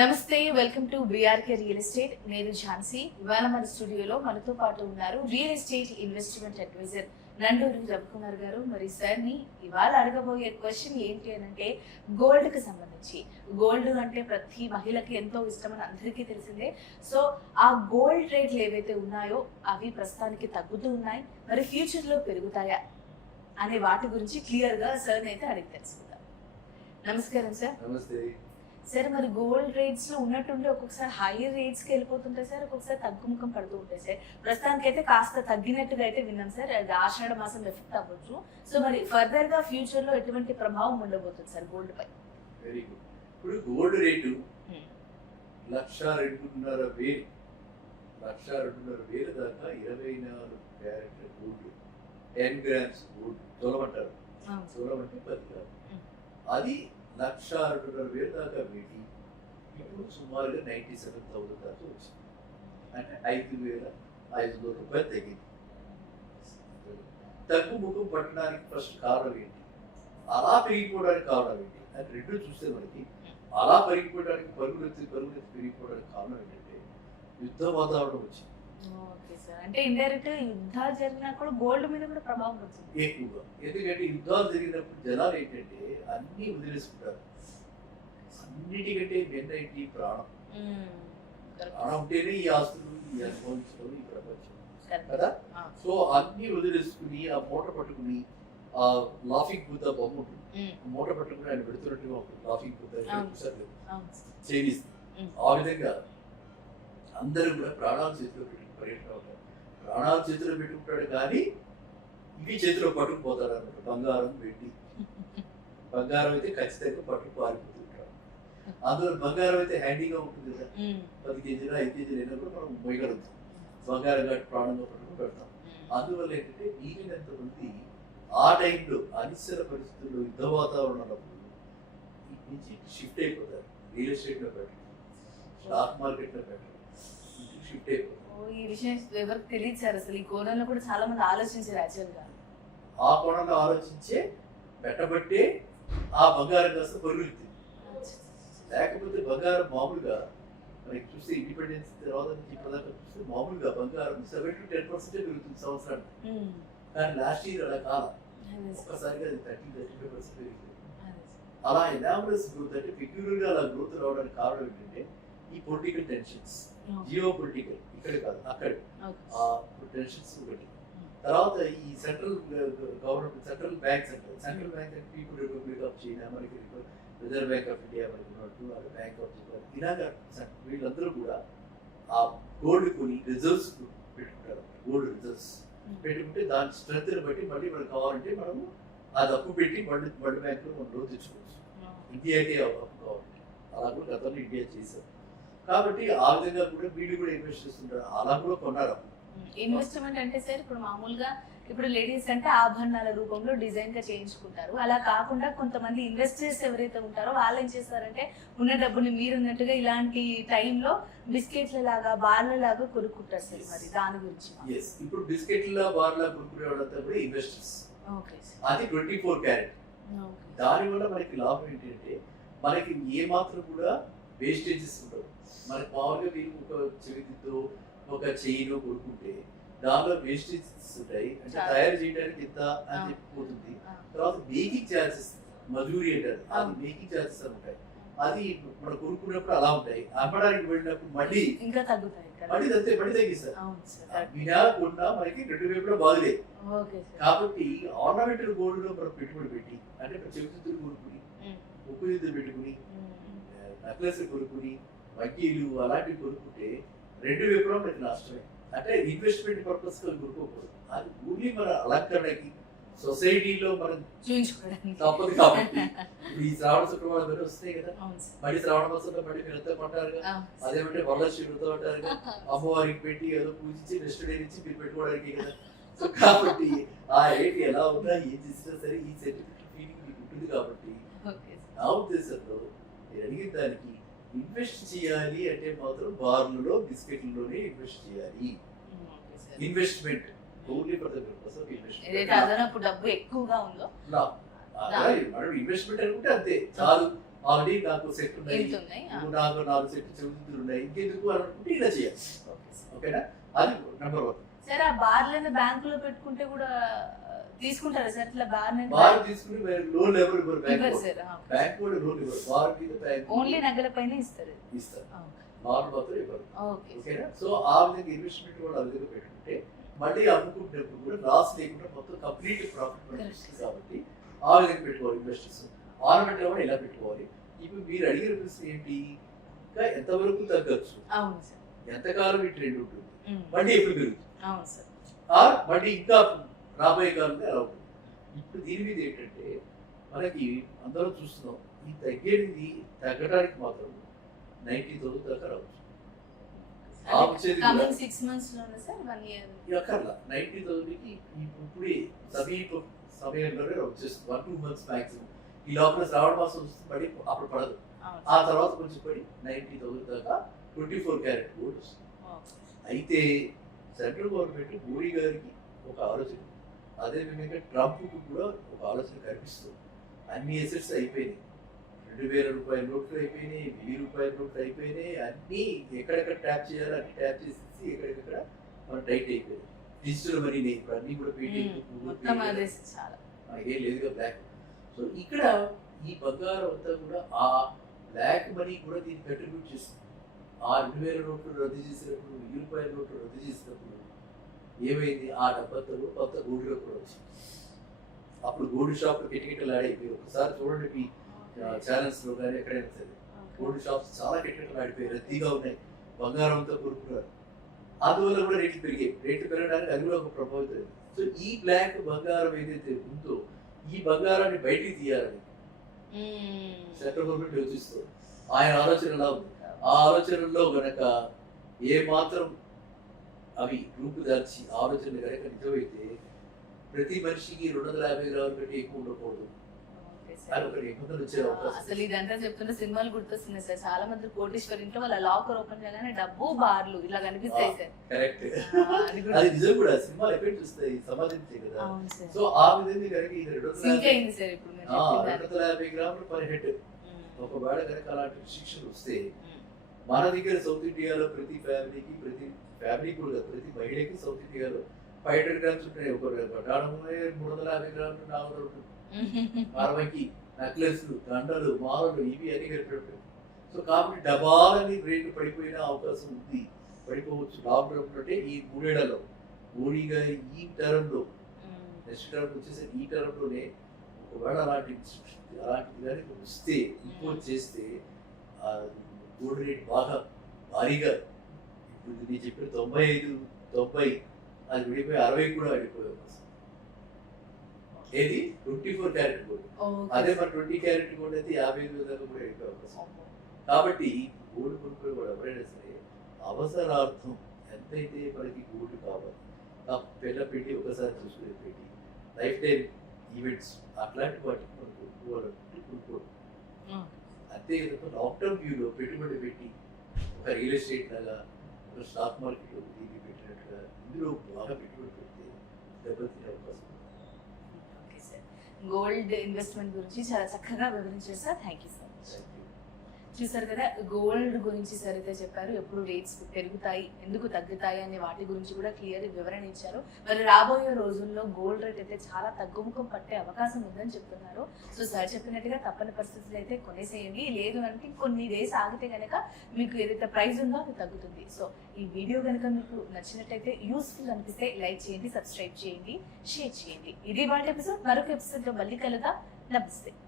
నమస్తే, welcome to BRK real estate. నేను ఝాన్సీ. ఇవాళ మన స్టూడియోలో మనతో పాటు ఉన్నారు real estate investment advisor Nanduri Ravikumar garu. మరి సార్ ని ఇవాళ అడగబోయే క్వశ్చన్ ఏంటి అని అంటే గోల్డ్ కి సంబంధించి. గోల్డ్ అంటే ప్రతి మహిళకి ఎంతో ఇష్టం అని అందరికీ తెలిసిందే. సో ఆ గోల్డ్ రేట్లు ఏవైతే ఉన్నాయో అవి ప్రస్తుతానికి తగ్గుతూ ఉన్నాయి, మరి ఫ్యూచర్ లో పెరుగుతాయా అనే వాటి గురించి క్లియర్ గా సార్ అయితే అడిగి తెలుసుకుందాం. నమస్కారం సార్. నమస్తే సార్, మరి గోల్డ్ రేట్స్ లో ఉన్నట్టుండి ఒక్కొక్కసారి హైయర్ రేట్స్ కి వెళ్ళిపోతుంటాయి సార్, ఒక్కొక్కసారి తగ్గుముఖం పడుతూ ఉంటాయి సార్. ప్రస్తుతానికి అయితే కాస్త తగ్గినట్టుగా అయితే విన్నాం సార్, అది ఆషాఢ మాసం ఎఫెక్ట్ అవ్వచ్చు. సో మరి ఫర్దర్ గా ఫ్యూచర్ లో ఎటువంటి ప్రభావం ఉండబోతుంది సార్ గోల్డ్ పై? Very good. ఇప్పుడు గోల్డ్ రేటు 1,02,500 దాకా 24 క్యారెట్ల గోల్డ్, 10 గ్రామ్స్ గోల్డ్ తొలమంటారు. తొలమంటే 10 గ్రాములు. అది 1,02,500 దాకా పెట్టి ఇప్పుడు సుమారుగా 97,000 దాకా వచ్చింది. అంటే 5,500 రూపాయలు తగ్గింది. తగ్గు ముఖం పట్టడానికి ఫస్ట్ కారణం ఏంటి, అలా పెరిగిపోవడానికి కారణం ఏంటి అని రెండు చూస్తే మనకి అలా పెరిగిపోవడానికి పరుగులెత్తి పెరిగిపోవడానికి కారణం ఏంటంటే యుద్ధ వాతావరణం వచ్చింది. అంటే ఇండైరెక్ట్ యుద్ధాలు జరిగినా కూడా గోల్డ్ మీద కూడా ప్రభావం వచ్చింది ఎక్కువగా. ఎందుకంటే యుద్ధాలు జరిగినప్పుడు జనాలు ఏంటంటే అన్ని వదిలేసుకుంటారు. అన్నిటికంటే మెయిన్ ఏంటి, ప్రాణం. ప్రాణం ఉంటేనే ఈ ఆస్తులు, ఈ అనుభవించడం, ఈ ప్రపంచం కదా. సో అన్ని వదిలేసుకుని ఆ మూట పట్టుకుని ఆ లాఫింగ్ బుద్ధ బొమ్మ ఉంటుంది, మూట పట్టుకుని ఆయన పెడుతున్నట్టుగా ఉంటుంది లాఫింగ్ బుద్ధ చైనీస్. ఆ విధంగా అందరూ కూడా ప్రాణాలు చేతిలో పెట్టుకుని పర్యటన ఉంటారు. ప్రాణాలు చేతిలో పెట్టుకుంటాడు కానీ ఇవి చేతిలో పట్టుకుపోతాడు అన్నమాట. బంగారం, వెండి. బంగారం అయితే ఖచ్చితంగా పట్టుకు పారిపోతుంటాడు. అందులో బంగారం అయితే హ్యాండీగా ఉంటుంది కదా, 10 కేజీలు 5 కేజీలు అయినా కూడా మనం మొయ్యగలుగుతాం. బంగారం కాబట్టి ప్రాణంగా పట్టుకుని పెడతాం. అందువల్ల ఏంటంటే వీలైనంత మంది ఆ టైంలో అనిశ్చర పరిస్థితుల్లో యుద్ధ వాతావరణంలో ఇటు నుంచి షిఫ్ట్ అయిపోతారు. రియల్ ఎస్టేట్లో పెట్టడం, స్టాక్ మార్కెట్లో పెట్టడం, షిఫ్ట్ అయిపోతారు. ఈ విషయం ఎవరికి తెలియదు సార్. అసలు ఈ కోణంలో కూడా చాలా మంది ఆలోచించారు యాక్చువల్ గా. ఆ కోణంలో ఆలోచించే పెట్టబట్టే ఆ బంగారం కాస్త పరుగులుతుంది. లేకపోతే బంగారం మామూలుగా మనకి చూస్తే ఇండిపెండెన్స్ తర్వాత నుంచి ఇప్పటిదాకా చూస్తే మామూలుగా బంగారం 7 to 10% పెరుగుతుంది సంవత్సరానికి. కానీ లాస్ట్ ఇయర్ అలా కాలం, ఒక్కసారిగా 30-35% పెరిగింది. అలా ఎనామరస్ గ్రోత్ అంటే పెక్యులర్గా అలా గ్రోత్ రావడానికి కారణం ఏంటంటే ఈ పొలిటికల్ టెన్షన్స్, జియో పొలిటికల్, ఇక్కడ కాదు అక్కడ ఆ టెన్షన్స్ ఒకటి. తర్వాత ఈ సెంట్రల్ గవర్నమెంట్, సెంట్రల్ బ్యాంక్స్ అంటే పీపుల్ రిపబ్లిక్ ఆఫ్ చైనా, మనకి రిజర్వ్ బ్యాంక్ ఆఫ్ ఇండియా మనకి ఉన్నట్టు, అది బ్యాంక్ ఆఫ్ జపాన్, ఇలాగా వీళ్ళందరూ కూడా ఆ గోల్డ్ కొని రిజర్వ్స్ పెట్టుకుంటారు. గోల్డ్ రిజర్వ్స్ పెట్టుకుంటే దాని స్ట్రెంత్ బట్టి మళ్ళీ మనకు కావాలంటే మనము అది అప్పు పెట్టి వరల్డ్ బ్యాంక్లో మనం లోన్ తెచ్చుకోవచ్చు. ఇండియాకే అప్పు కావాలంటే అలా కూడా గతంలో ఇండియా చేశారు. కాబట్టి ఆ విధంగా కూడా వీళ్ళు కూడా ఇన్వెస్ట్ చేస్తుంటారు. అలా కూడా కొన్నారు. ఇన్వెస్ట్మెంట్ అంటే సార్ ఇప్పుడు మామూలుగా ఇప్పుడు లేడీస్ అంటే ఆభరణాల రూపంలో డిజైన్ గా చేయించుకుంటారు. అలా కాకుండా కొంతమంది ఇన్వెస్టర్స్ ఎవరైతే ఉంటారో వాళ్ళు ఏం చేస్తారంటే ఉన్న డబ్బుని మీరున్నట్టుగా ఇలాంటి టైంలో బిస్కెట్ల లాగా, బార్ల లాగా కొనుక్కుంటారు సార్. మరి దాని గురించి ఇప్పుడు బిస్కెట్ల బార్ల కొనుక్కునే వాళ్ళంతా కూడా ఇన్వెస్టర్స్. అది 24 క్యారెట్. దానివల్ల మనకి లాభం ఏంటంటే మనకి ఏ మాత్రం కూడా వేస్టేజెస్ ఉండవు. మనకి మామూలుగా మీరు ఒక చెవితో ఒక చెయ్యిలో కొనుక్కుంటే దానిలో వేస్టేజెస్ ఉంటాయి. అంటే తయారు చేయడానికి ఎంత అని చెప్పిపోతుంది. తర్వాత మేకింగ్ ఛార్జెస్, మజూరీ అంటారు, అది మేకింగ్ ఛార్జెస్ అని ఉంటాయి. అది మనం కొనుక్కున్నప్పుడు అలా ఉంటాయి. అమ్మడానికి వెళ్ళినప్పుడు మళ్ళీ ఇంకా తగ్గుతాయి, మళ్ళీ తగ్గిస్తారు. వినా కొన్నా మనకి 2 వైపులా బాగులేదు. కాబట్టి ఆర్నమెంటల్ గోల్డ్ లో మనం పెట్టుబడి పెట్టి, అంటే చెవితులు కొనుక్కుని, ఉప్పు దిద్దులు పెట్టుకుని, నెక్లెస్ కొనుక్కుని, వడ్డీలు అలాంటివి కొనుక్కుంటే 2 వైపులా మనకి నష్టమే. అంటే ఇన్వెస్ట్మెంట్ పర్పస్ కొనుక్కోకూడదు. అది ఓన్లీ మన అలంకరణకి, సొసైటీలో మనం తప్పదు. కాబట్టి ఇప్పుడు ఈ శ్రావణ శుక్రవారం మీద వస్తాయి కదా, మళ్ళీ శ్రావణ మాసంలో మళ్ళీ మీరు ఎంత కొంటారు. అదేమంటే వరలక్ష్మి వ్రతం అంటారు, అమ్మవారికి పెట్టి ఏదో పూజించి నెక్స్ట్ డే నుంచి మీరు పెట్టుకోవడానికి కదా. సో కాబట్టి ఆ రేట్ ఎలా ఉన్నా ఏం చేసినా సరే ఈ సర్టిఫికెట్ ఫీలింగ్ మీకు ఉంటుంది. కాబట్టి నా ఉద్దేశంలో నేను అడిగిన దానికి ఇన్వెస్ట్ చేయాలి అంటే మాత్రం బార్లలో, బిస్కెట్లలోనే ఇన్వెస్ట్ చేయాలి. Investment only for the purpose of investment. అదనపు డబ్బు ఎక్కువగా ఉందో మనం ఇన్వెస్ట్మెంట్ అనుకుంటే అంతే చాలు. ఆల్రెడీ నాకు సెట్ ఉన్నాయి, ఎంత ఉన్నాయి? నాకు 4 సెట్ చెవులు ఉన్నాయి, ఇంకెందుకు అని అనుకుంటే ఇలా చేయాలి. ఓకేనా? అది నెంబర్ 1. సార్ ఆ బార్లను బ్యాంకులో పెట్టుకుంటే కూడా తీసుకుంటారా సార్? ఇట్లా బార్ తీసుకుని లోన్ ఎవరు ఇవ్వరు, ఇవ్వరు సార్. బ్యాంక్ కూడా లోన్ ఇవ్వరు, బార్ మీద బ్యాంక్ ఓన్లీ నగల పైన ఇస్తారు. బార్ మాత్రం ఇవ్వరు. ఓకేనా? సో ఆ విధంగా ఇన్వెస్ట్మెంట్ కూడా ఆ విధంగా పెట్టుకుంటే మళ్ళీ అమ్ముకుంటున్నప్పుడు కూడా లాస్ లేకుండా మొత్తం కంప్లీట్ ప్రాఫిట్ వస్తుంది. కాబట్టి ఆ విధంగా పెట్టుకోవాలి ఇన్వెస్టర్స్. ఆర్నమెంట్ కూడా ఇలా పెట్టుకోవాలి. ఇప్పుడు మీరు అడిగిన ప్రశ్న ఏంటి, ఇంకా ఎంతవరకు తగ్గచ్చు, అవును సార్, ఎంతకాలం ఈ ట్రెండ్ ఉంటుంది, మళ్ళీ ఎప్పుడు పెరుగుతుంది, అవును సార్, మళ్ళీ ఇంకా రాబోయే కాలంలో ఎలా ఉంటుంది. ఇప్పుడు దీని మీద ఏంటంటే మనకి అందరం చూస్తున్నాం, ఈ తగ్గడానికి మాత్రం 90,000 దాకా రావచ్చు. కమింగ్ 6 months లోనే సార్, 1 year అక్కర్లా 90,000కి ఇప్పుడే సమీప సమయంలోనే వచ్చేస్తుంది. 1-2 months మాక్సిమం. ఈ లోపల శ్రావణ మాసం వస్తుంది, పడి అప్పుడు పడదు. ఆ తర్వాత కొంచెం పడి 90,000 దాకా 24 క్యారెట్ గోల్డ్ వస్తుంది. అయితే సెంట్రల్ గవర్నమెంట్ మోడీ గారికి ఒక ఆలోచన, అదేవిధంగా ట్రంప్కు కూడా ఒక ఆలోచన కనిపిస్తుంది. అన్ని ఎసెట్స్ అయిపోయినాయి, 2,000 రూపాయల నోట్లు అయిపోయినాయి, 1,000 రూపాయల నోట్లు అయిపోయినాయి, అన్నీ ఎక్కడెక్కడ ట్యాప్ చేయాలో అన్ని ట్యాప్ చేసేసి ఎక్కడెక్కడ మనం టైట్ అయిపోయింది. డిజిటల్ మనీ ఇప్పుడు అన్ని కూడా ఏం లేదుగా బ్లాక్. సో ఇక్కడ ఈ బంగారం అంతా కూడా ఆ బ్లాక్ మనీ కూడా దీన్ని కంట్రిబ్యూట్ చేస్తుంది. ఆ 2,000 నోట్లు రద్దు చేసినప్పుడు, 1,000 రూపాయల నోట్లు రద్దు చేసినప్పుడు ఏమైంది, ఆ డబ్బంతా కూడా కొత్త గోల్డ్లో కూడా వచ్చింది. అప్పుడు గోల్డ్ షాప్లో కిటకిటలు ఆడిపోయి, ఒకసారి చూడండి మీ ఛానల్స్లో కానీ ఎక్కడైనా సరే గోల్డ్ షాప్స్ చాలా కిటకిటలు ఆడిపోయి రద్దీగా ఉన్నాయి, బంగారం అంతా కొనుక్కున్నారు. అందువల్ల కూడా రేట్లు పెరిగాయి. రేట్లు పెరగడానికి అది కూడా ఒక ప్రభావితం. సో ఈ బ్లాక్ బంగారం ఏదైతే ఉందో ఈ బంగారాన్ని బయటికి తీయాలని సెంట్రల్ గవర్నమెంట్ యోచిస్తుంది. ఆయన ఆలోచన ఎలా ఉంది, ఆ ఆలోచనల్లో గనక ఏ మాత్రం అవి రూపుదాల్చి ఆలోచనలు కనుక నిజమైతే ప్రతి మనిషికి 250 గ్రాముల కంటే ఎక్కువ ఉండకూడదు అని ఒక నిబంధన వచ్చే అవకాశం. అసలు ఇదంతా చెప్తుంటే సినిమాలు గుర్తొస్తున్నాయి సార్. చాలా మంది కోటీశ్వరి ఇంట్లో వాళ్ళ లాకర్ ఓపెన్ చేయగానే డబ్బు బార్లు ఇలా కనిపిస్తాయి సార్. కరెక్ట్, అది నిజం కూడా. సినిమాలు ఎక్కడ చూస్తాయి, సమాధించే కదా. సో ఆ విధంగా కనుక ఇది 250 గ్రాములు పర్ హెడ్ ఒకవేళ కనుక అలాంటి రిస్ట్రిక్షన్ వస్తే మన దగ్గర సౌత్ ఇండియాలో ప్రతి ఫ్యామిలీ కూడా ప్రతి మహిళకి సౌత్ ఇండియాలో 500 గ్రామ్స్ ఉంటాయి. ఒక పటాణము 350 గ్రాములు, 400 60కి నెక్లెస్లు, దండలు, మాలలు ఇవి అన్ని కలిపి. సో కాబట్టి డబాలని రేట్లు పడిపోయిన అవకాశం ఉంది, పడిపోవచ్చు. లాక్డౌన్ అంటే ఈ 3 ఏళ్లలో మోడీగా ఈ టర్మ్లో, నెక్స్ట్ టర్మ్ వచ్చేసి ఈ టర్మ్లోనే ఒకవేళ అలాంటిది కానీ వస్తే, ఇంపోజ్ చేస్తే గోల్డ్ రేట్ బాగా భారీగా, ఇప్పుడు నేను చెప్పిన 95-90 అది విడిపోయి 60 కూడా వెళ్ళిపోయే అవకాశం. ఏది 24 క్యారెట్ గోల్డ్. అదే మరి 20 క్యారెట్ గోల్డ్ అయితే 55,000 దాకా కూడా వెళ్ళిపోయే అవకాశం. కాబట్టి గోల్డ్ కొనుక్కోవడం కూడా ఎవరైనా సరే అవసరార్థం ఎంతైతే మనకి గోల్డ్ కావాలి, పెళ్ళి ఒకసారి చూసుకునే పెట్టి, లైఫ్ టైం ఈవెంట్స్ అట్లాంటి వాటికి మనం కొనుక్కోవాలంటే కొనుక్కోవడం. అంతే కదా, లాంగ్ టర్మ్ వ్యూలో పెట్టుబడి పెట్టి ఒక రియల్ ఎస్టేట్ లాగా, ఒక స్టాక్ మార్కెట్లో దీన్ని పెట్టినట్టుగా ఇందులో బాగా పెట్టుబడి పెడితే దెబ్బతినే అవకాశం. గోల్డ్ ఇన్వెస్ట్మెంట్ గురించి చాలా చక్కగా వివరించారు sir. Thank you so much. చూసారు కదా, గోల్డ్ గురించి సార్ అయితే చెప్పారు. ఎప్పుడు రేట్స్ పెరుగుతాయి, ఎందుకు తగ్గుతాయి అనే వాటి గురించి కూడా క్లియర్ వివరణ ఇచ్చారు. మరి రాబోయే రోజుల్లో గోల్డ్ రేట్ అయితే చాలా తగ్గుముఖం పట్టే అవకాశం ఉందని చెప్తున్నారు. సో సార్ చెప్పినట్టుగా తప్పని పరిస్థితులు అయితే కొనేసేయండి. లేదు అంటే కొన్ని డేస్ ఆగితే కనుక మీకు ఏదైతే ప్రైస్ ఉందో అది తగ్గుతుంది. సో ఈ వీడియో కనుక మీకు నచ్చినట్లయితే, యూస్ఫుల్ అనిపిస్తే లైక్ చేయండి, సబ్స్క్రైబ్ చేయండి, షేర్ చేయండి. ఇది వాటి ఎపిసోడ్. మరొక ఎపిసోడ్లో మళ్ళీ కలుద్దాం. నమస్తే.